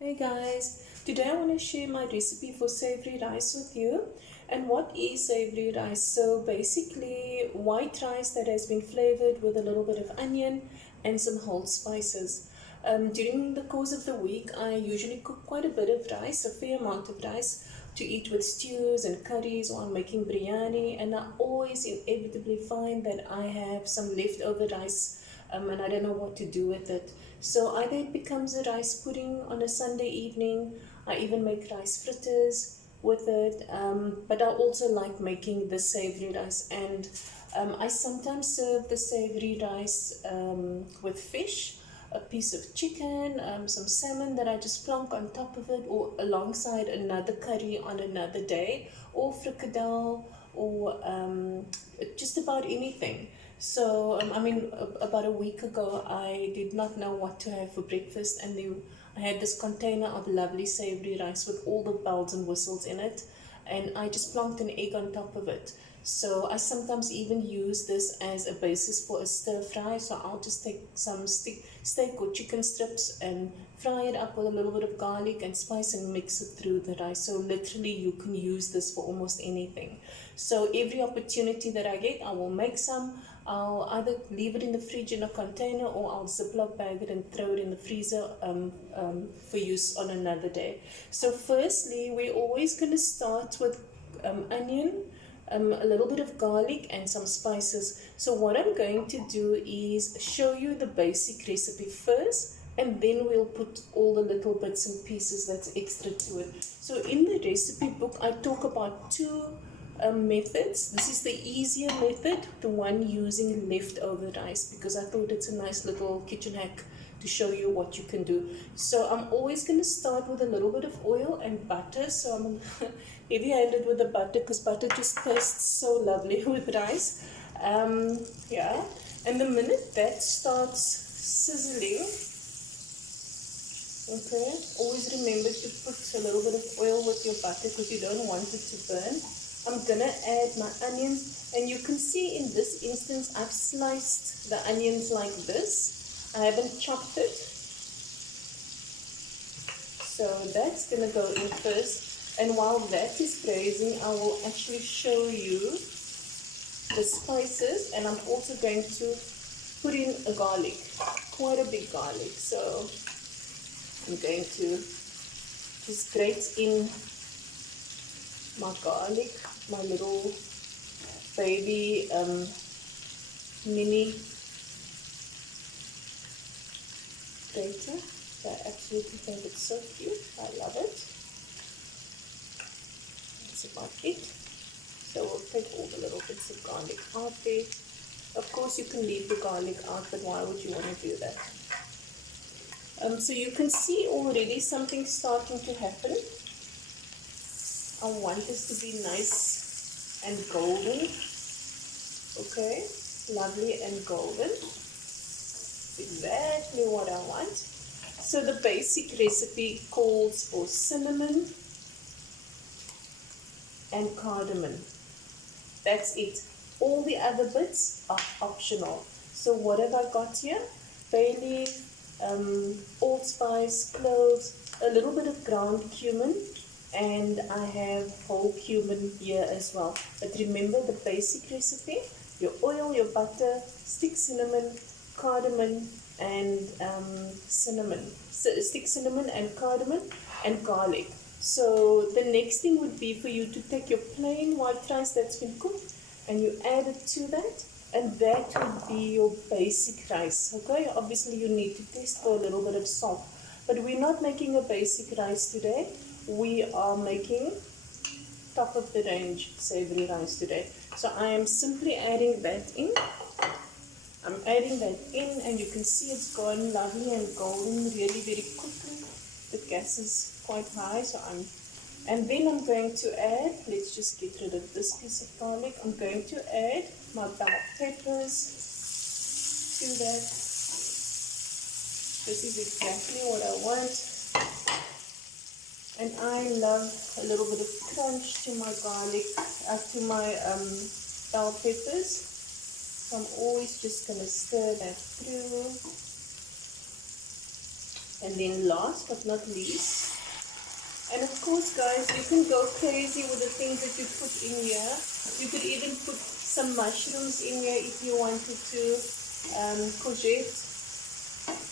Hey guys, today I want to share my recipe for savory rice with you. And what is savory rice? So basically white rice that has been flavored with a little bit of onion and some whole spices. During the course of the week, I usually cook quite a bit of rice, a fair amount of rice, to eat with stews and curries or I'm making biryani. And I always inevitably find that I have some leftover rice and I don't know what to do with it. So either it becomes a rice pudding on a Sunday evening, I even make rice fritters with it, but I also like making the savory rice. And I sometimes serve the savory rice with fish, a piece of chicken, some salmon that I just plonk on top of it, or alongside another curry on another day, or frikadel, or just about anything. So, about a week ago, I did not know what to have for breakfast, and I had this container of lovely savory rice with all the bells and whistles in it, and I just plonked an egg on top of it. So, I sometimes even use this as a basis for a stir fry. So, I'll just take some steak or chicken strips and fry it up with a little bit of garlic and spice and mix it through the rice. So, literally, you can use this for almost anything. So, every opportunity that I get, I will make some. I'll either leave it in the fridge in a container or I'll Ziploc bag it and throw it in the freezer for use on another day. So firstly, we're always going to start with onion, a little bit of garlic and some spices. So what I'm going to do is show you the basic recipe first, and then we'll put all the little bits and pieces that's extra to it. So in the recipe book, I talk about two methods. This is the easier method, the one using leftover rice, because I thought it's a nice little kitchen hack to show you what you can do. So I'm always going to start with a little bit of oil and butter. So I'm heavy handed with the butter because butter just tastes so lovely with rice. Yeah, and the minute that starts sizzling, okay, always remember to put a little bit of oil with your butter because you don't want it to burn. I'm gonna add my onions, and you can see in this instance I've sliced the onions like this. I haven't chopped it, so that's gonna go in first. And while that is braising, I will actually show you the spices, and I'm also going to put in a garlic, quite a big garlic. So I'm going to just grate in my garlic, my little baby mini grater. I absolutely think it's so cute. I love it. That's about it. So we'll take all the little bits of garlic out there. Of course you can leave the garlic out, but why would you want to do that? So you can see already something starting to happen. I want this to be nice and golden. Okay, lovely and golden. Exactly what I want. So the basic recipe calls for cinnamon and cardamom. That's it. All the other bits are optional. So what have I got here? Bay leaf, allspice, cloves, a little bit of ground cumin, and I have whole cumin here as well. But remember the basic recipe: your oil, your butter, stick cinnamon, cardamom, and cinnamon. So stick cinnamon and cardamom and garlic. So the next thing would be for you to take your plain white rice that's been cooked and you add it to that, and that would be your basic rice. Okay, obviously you need to taste for a little bit of salt, but we're not making a basic rice today. We are making top of the range savory rice today. So I am simply adding that in. I'm adding that in, and you can see it's gone lovely and golden really very quickly. The gas is quite high, so and then I'm going to add, let's just get rid of this piece of garlic. I'm going to add my bell peppers to that. This is exactly what I want. And I love a little bit of crunch to my garlic, to my bell peppers. So I'm always just going to stir that through. And then last but not least, and of course guys, you can go crazy with the things that you put in here. You could even put some mushrooms in here if you wanted to, courgette,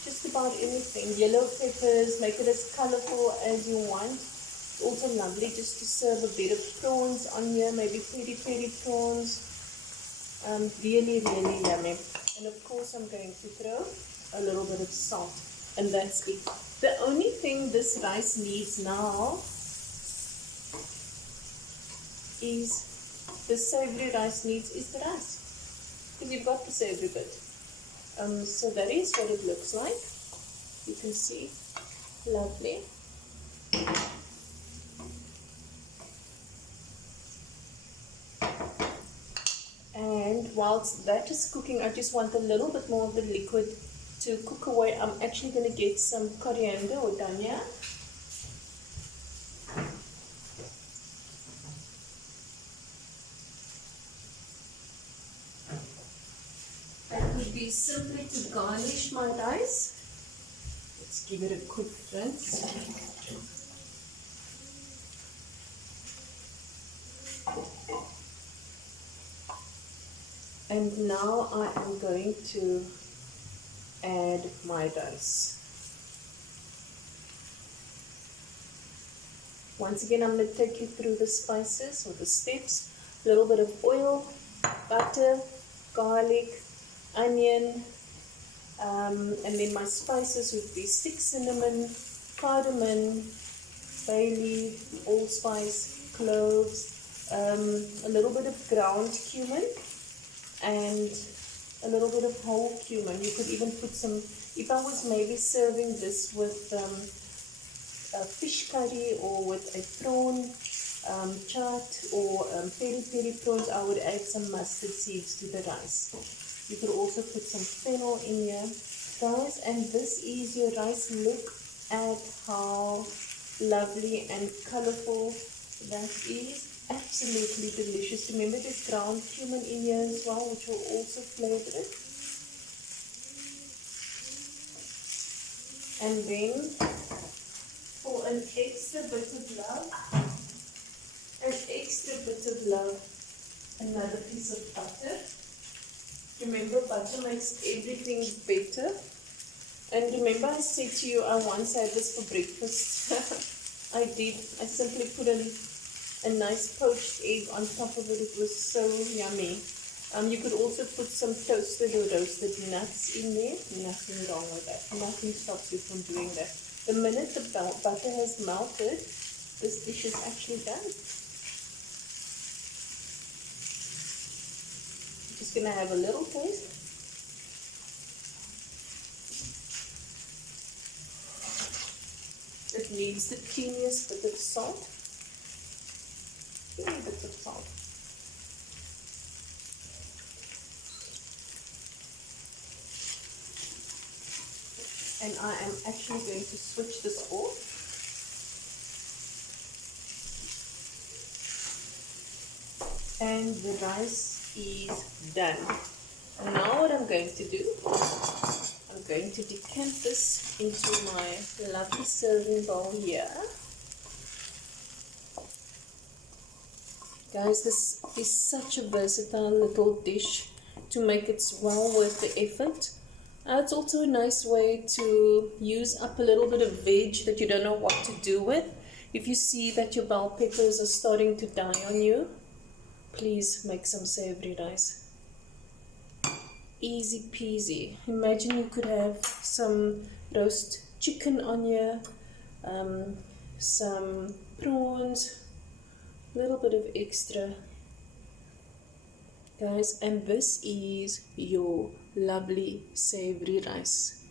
just about anything. Yellow peppers, make it as colorful as you want. It's also lovely just to serve a bit of prawns on here, maybe peri prawns. Really, really yummy. And of course I'm going to throw a little bit of salt, and that's it. The only thing this rice needs now is, the savory rice needs is the rice, because you've got the savory bit. So that is what it looks like. You can see, lovely. And whilst that is cooking, I just want a little bit more of the liquid to cook away. I'm actually going to get some coriander or dhania. That would be simply to garnish my rice. Let's give it a quick rinse. And now I am going to add my rice. Once again, I'm going to take you through the spices or the steps. A little bit of oil, butter, garlic, onion, and then my spices would be stick cinnamon, cardamom, bay leaf, allspice, cloves, a little bit of ground cumin, and a little bit of whole cumin. You could even put some, if I was maybe serving this with a fish curry or with a prawn chaat or peri prawns, I would add some mustard seeds to the rice. You could also put some fennel in here, guys, and this is your rice. Look at how lovely and colorful that is. Absolutely delicious. Remember, there's ground cumin in here as well, which will also flavor it. And then for an extra bit of love, another piece of butter. Remember, butter makes everything better. And remember, I said to you, I once had this for breakfast. I did. I simply put a nice poached egg on top of it. It was so yummy. You could also put some toasted or roasted nuts in there. Nothing wrong with that. Nothing stops you from doing that. The minute the butter has melted, this dish is actually done. I'm just going to have a little taste. It needs the teeniest bit of salt. Teeny bits of salt. And I am actually going to switch this off. And the rice is done. And now what I'm going to do, I'm going to decant this into my lovely serving bowl here. Guys, this is such a versatile little dish to make it well worth the effort. It's also a nice way to use up a little bit of veg that you don't know what to do with. If you see that your bell peppers are starting to die on you, please make some savory rice. Easy peasy. Imagine you could have some roast chicken on here, some prawns, a little bit of extra, guys, and this is your lovely savory rice.